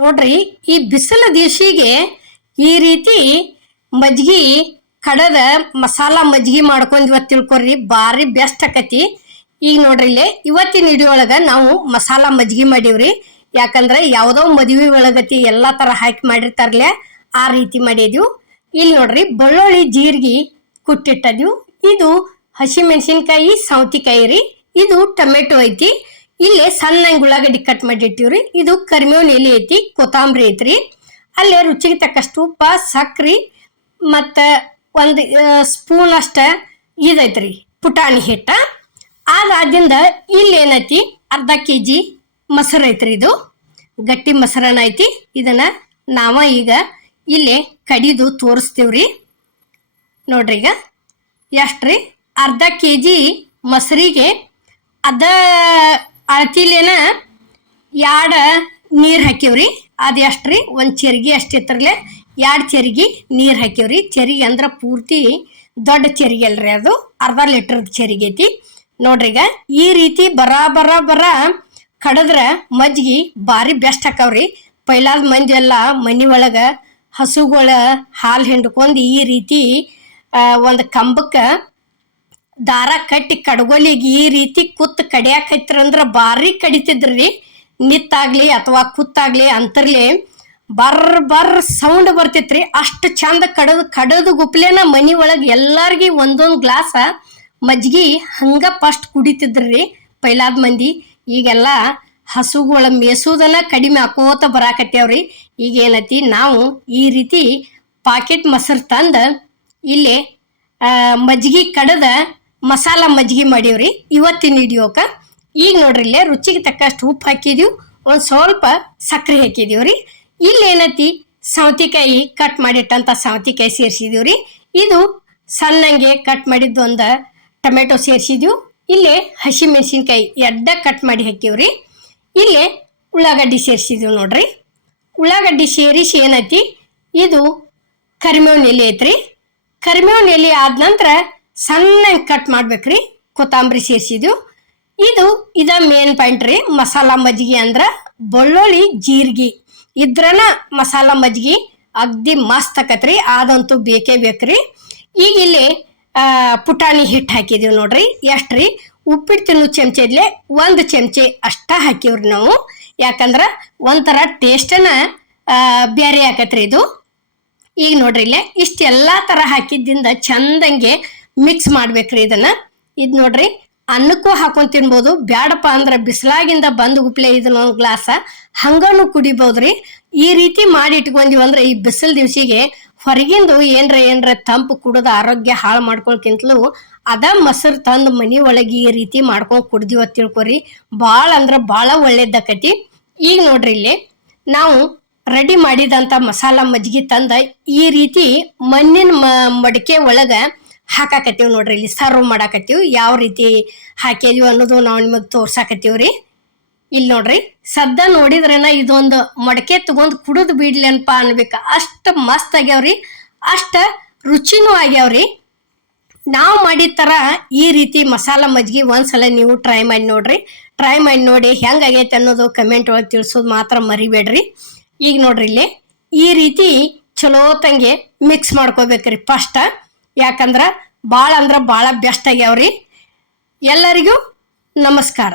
ನೋಡ್ರಿ, ಈ ಬಿಸಿಲ ದಿವಸಿಗೆ ಈ ರೀತಿ ಮಜ್ಗಿ ಕಡದ ಮಸಾಲ ಮಜ್ಗಿ ಮಾಡ್ಕೊಂಡ್ ಇವತ್ತು ತಿಳ್ಕೊರಿ, ಭಾರಿ ಬೆಸ್ಟ್ ಆಕತಿ. ಈಗ ನೋಡ್ರಿ ಇಲ್ಲೇ ಇವತ್ತಿನ ವಿಡಿಯೋ ಒಳಗ ನಾವು ಮಸಾಲ ಮಜ್ಗಿ ಮಾಡೀವ್ರಿ. ಯಾಕಂದ್ರೆ ಯಾವ್ದೋ ಮದ್ವಿ ಒಳಗತಿ ಎಲ್ಲಾ ತರ ಹಾಕಿ ಮಾಡಿರ್ತಾರಲ್ಲ, ಆ ರೀತಿ ಮಾಡಿದ್ವು. ಇಲ್ಲಿ ನೋಡ್ರಿ ಬೆಳ್ಳುಳ್ಳಿ ಜೀರಿಗೆ ಕುಟ್ಟಿಟ್ಟದ್ವು. ಇದು ಹಸಿ ಮೆಣಸಿನ್ಕಾಯಿ ಸೌತಿಕಾಯಿ ರೀ. ಇದು ಟೊಮೆಟೊ ಐತಿ. ಇಲ್ಲೇ ಸಣ್ಣ ಉಳ್ಳಾಗಡ್ಡಿ ಕಟ್ ಮಾಡಿಟ್ಟಿವ್ರಿ. ಇದು ಕರಿಬೇವಿನ ಎಲೆ ಐತಿ, ಕೊತ್ತಂಬರಿ ಐತ್ರಿ. ಅಲ್ಲೇ ರುಚಿಗೆ ತಕ್ಕಷ್ಟು ಉಪ್ಪ, ಸಕ್ರಿ ಮತ್ತ ಒಂದು ಸ್ಪೂನ್ ಅಷ್ಟ ಇದೈತ್ರಿ ಪುಟಾಣಿ ಹಿಟ್ಟ. ಅದಾದಿಂದ ಇಲ್ಲಿ ಏನೈತಿ ಅರ್ಧ ಕೆಜಿ ಮೊಸರು ಐತ್ರಿ. ಇದು ಗಟ್ಟಿ ಮೊಸರನ್ನ ಐತಿ. ಇದನ್ನ ನಾವ ಈಗ ಇಲ್ಲಿ ಕಡಿದು ತೋರಿಸ್ತೀವ್ರಿ. ನೋಡ್ರಿ ಈಗ ಎಷ್ಟ್ರಿ, ಅರ್ಧ ಕೆಜಿ ಮೊಸರಿಗೆ ಅದ ಅಳತಿಲೇನ 2 ನೀರು ಹಾಕಿವ್ರಿ. ಅದು ಎಷ್ಟ್ರಿ, ಒಂದು ಚೆರಿಗೆ ಅಷ್ಟಿತ್ರಲೆ 2 ಚೆರಿಗೆ ನೀರು ಹಾಕಿವ್ರಿ. ಚೆರಿಗೆ ಅಂದ್ರೆ ಪೂರ್ತಿ ದೊಡ್ಡ ಚೆರಿಗೆ ಅಲ್ರಿ, ಅದು ಅರ್ಧ ಲೀಟರ್ದ ಚೆರಿಗೆ ಐತಿ. ನೋಡ್ರಿ ಈಗ ಈ ರೀತಿ ಬರ ಕಡದ್ರ ಮಜ್ಗಿ ಭಾರಿ ಬೆಸ್ಟ್ ಹಾಕವ್ರಿ. ಪೈಲಾದ ಮಂದಿ ಎಲ್ಲ ಮನಿ ಒಳಗ ಹಸುಗಳ ಹಾಲು ಹಿಂಡ್ಕೊಂಡು ಈ ರೀತಿ ಒಂದು ಕಂಬಕ್ಕ ದಾರ ಕಟ್ಟಿ ಕಡ್ಗೊಲಿಗೆ ಈ ರೀತಿ ಕುತ್ತು ಕಡಿಯಾಕೈತ್ರಂದ್ರ ಭಾರಿ ಕಡಿತಿದ್ರಿ. ನಿತ್ತಾಗ್ಲಿ ಅಥವಾ ಕುತ್ತಾಗ್ಲಿ ಅಂತರ್ಲಿ ಬರ್ರ ಸೌಂಡ್ ಬರ್ತಿತ್ರಿ. ಅಷ್ಟು ಚಂದ ಕಡದು ಗುಪ್ಲೇನ ಮನಿ ಒಳಗೆ ಎಲ್ಲಾರ್ಗಿ ಒಂದೊಂದು ಗ್ಲಾಸ ಮಜ್ಗಿ ಹಂಗ ಫಸ್ಟ್ ಕುಡಿತಿದ್ರಿ ಪೈಲಾದ ಮಂದಿ. ಈಗೆಲ್ಲ ಹಸುಗಳ ಮೇಸುದನ್ನ ಕಡಿಮೆ ಹಾಕೋತ ಬರಾಕತ್ಯಾವ್ರಿ. ಈಗ ಏನೈತಿ, ನಾವು ಈ ರೀತಿ ಪಾಕೆಟ್ ಮೊಸರು ತಂದ ಇಲ್ಲಿ ಮಜ್ಗಿ ಕಡದ ಮಸಾಲ ಮಜ್ಗಿ ಮಾಡೀವ್ರಿ ಇವತ್ತಿನ ವಿಡಿಯೋಕ. ಈಗ ನೋಡ್ರಿ ಇಲ್ಲೇ ರುಚಿಗೆ ತಕ್ಕಷ್ಟು ಉಪ್ಪು ಹಾಕಿದೀವಿ, ಒಂದು ಸ್ವಲ್ಪ ಸಕ್ಕರೆ ಹಾಕಿದೀವ್ರಿ. ಇಲ್ಲಿ ಏನೈತಿ ಸೌತಿಕಾಯಿ ಕಟ್ ಮಾಡಿಟ್ಟಂತ ಸೌತಿಕಾಯಿ ಸೇರಿಸಿದೀವ್ರಿ. ಇದು ಸಣ್ಣಂಗೆ ಕಟ್ ಮಾಡಿದ್ದು ಒಂದು ಟೊಮೆಟೊ ಸೇರಿಸಿದ್ವಿ. ಇಲ್ಲೇ ಹಸಿ ಮೆಣಸಿನ್ಕಾಯಿ ಎಡ್ಡ ಕಟ್ ಮಾಡಿ ಹಾಕಿವ್ರಿ. ಇಲ್ಲೇ ಉಳ್ಳಾಗಡ್ಡಿ ಸೇರಿಸಿದ್ವಿ. ನೋಡ್ರಿ ಉಳ್ಳಾಗಡ್ಡಿ ಸೇರಿಸಿ ಏನೈತಿ, ಇದು ಕರಿಬೇವಿನ ಎಲೆ ಐತ್ರಿ. ಕರಿಬೇವಿನ ಎಲೆ ಆದ ನಂತರ ಸಣ್ಣ ಕಟ್ ಮಾಡ್ಬೇಕ್ರಿ. ಕೊತ್ತಂಬರಿ ಸೇರಿಸಿದ್ವಿ. ಇದ ಮೇನ್ ಪಾಯಿಂಟ್ ರೀ. ಮಸಾಲ ಮಜ್ಗಿ ಅಂದ್ರ ಬೆಳ್ಳುಳ್ಳಿ ಜೀರಿಗೆ ಇದ್ರನ ಮಸಾಲ ಮಜ್ಗಿ ಅಗ್ದಿ ಮಸ್ತ್ ಆಕತ್ರಿ. ಅದಂತೂ ಬೇಕೇ ಬೇಕ್ರಿ. ಈಗ ಇಲ್ಲಿ ಪುಟಾಣಿ ಹಿಟ್ಟು ಹಾಕಿದೀವಿ. ನೋಡ್ರಿ ಎಷ್ಟ್ರಿ, ಉಪ್ಪಿಟ್ಟು ತಿನ್ನು ಚಮಚೆ ಇದ್ಲೆ 1 ಚಮಚೆ ಅಷ್ಟ ಹಾಕಿವ್ರಿ ನಾವು. ಯಾಕಂದ್ರ ಒಂಥರ ಟೇಸ್ಟನ ಬೇರೆ ಆಕತ್ರಿ ಇದು. ಈಗ ನೋಡ್ರಿ ಇಲ್ಲೇ ಇಷ್ಟೆಲ್ಲಾ ತರ ಹಾಕಿದ್ದಿಂದ ಚಂದಂಗೆ ಮಿಕ್ಸ್ ಮಾಡ್ಬೇಕ್ರಿ ಇದನ್ನ. ಇದು ನೋಡ್ರಿ ಅನ್ನಕ್ಕೂ ಹಾಕೊಂಡ್ ತಿನ್ಬೋದು, ಬ್ಯಾಡಪ್ಪ ಅಂದ್ರ ಬಿಸಿಲಾಗಿಂದ ಬಂದ್ ಗುಪ್ಲೆ ಇದನ್ನ 1 ಗ್ಲಾಸ ಹಂಗನು ಕುಡಿಬಹುದ್ರಿ. ಈ ರೀತಿ ಮಾಡಿ ಇಟ್ಕೊಂಡಿವ್ ಅಂದ್ರೆ ಈ ಬಿಸಿಲು ದಿವ್ಸಿಗೆ ಹೊರಗಿಂದು ಏನ್ರ ತಂಪು ಕುಡಿದ ಆರೋಗ್ಯ ಹಾಳು ಮಾಡ್ಕೊಳ್ಕಿಂತಲೂ ಅದ ಮೊಸರು ತಂದು ಮನಿ ಒಳಗೆ ಈ ರೀತಿ ಮಾಡ್ಕೊಂಡ್ ಕುಡ್ದಿವ ತಿಳ್ಕೊರಿ, ಭಾಳ ಅಂದ್ರ ಭಾಳ ಒಳ್ಳೇದಾಕತಿ. ಈಗ ನೋಡ್ರಿ ಇಲ್ಲಿ ನಾವು ರೆಡಿ ಮಾಡಿದಂತ ಮಸಾಲ ಮಜ್ಗಿ ತಂದ ಈ ರೀತಿ ಮಣ್ಣಿನ ಮಡಿಕೆ ಒಳಗ ಹಾಕಾಕತ್ತೀವಿ. ನೋಡ್ರಿ ಇಲ್ಲಿ ಸರ್ವ್ ಮಾಡಾಕತ್ತೀವಿ. ಯಾವ ರೀತಿ ಹಾಕಿದೀವಿ ಅನ್ನೋದು ನಾವು ನಿಮಗೆ ತೋರ್ಸಾಕತ್ತೀವ್ರಿ. ಇಲ್ಲಿ ನೋಡ್ರಿ ಸದ್ದ ನೋಡಿದ್ರನ ಇದೊಂದು ಮಡಕೆ ತಗೊಂಡ್ ಕುಡಿದು ಬಿಡ್ಲೇನಪ್ಪ ಅನ್ಬೇಕ, ಅಷ್ಟ ಮಸ್ತ್ ಆಗ್ಯಾವ್ರಿ, ಅಷ್ಟ ರುಚಿನೂ ಆಗ್ಯಾವ್ರಿ. ನಾವು ಮಾಡಿದ ತರ ಈ ರೀತಿ ಮಸಾಲ ಮಜ್ಗಿ ಒಂದ್ಸಲ ನೀವು ಟ್ರೈ ಮಾಡಿ ನೋಡ್ರಿ. ಟ್ರೈ ಮಾಡಿ ನೋಡಿ ಹೆಂಗ್ ಆಗೈತೆ ಅನ್ನೋದು ಕಮೆಂಟ್ ಒಳಗೆ ತಿಳಿಸೋದು ಮಾತ್ರ ಮರಿಬೇಡ್ರಿ. ಈಗ ನೋಡ್ರಿ ಇಲ್ಲಿ ಈ ರೀತಿ ಚಲೋ ತಂಗೆ ಮಿಕ್ಸ್ ಮಾಡ್ಕೋಬೇಕ್ರಿ ಫಸ್ಟ್. ಯಾಕಂದ್ರ ಭಾಳ ಅಂದ್ರ ಭಾಳ ಬೆಸ್ಟ್ ಆಗ್ಯಾವ್ರಿ. ಎಲ್ಲರಿಗೂ ನಮಸ್ಕಾರ.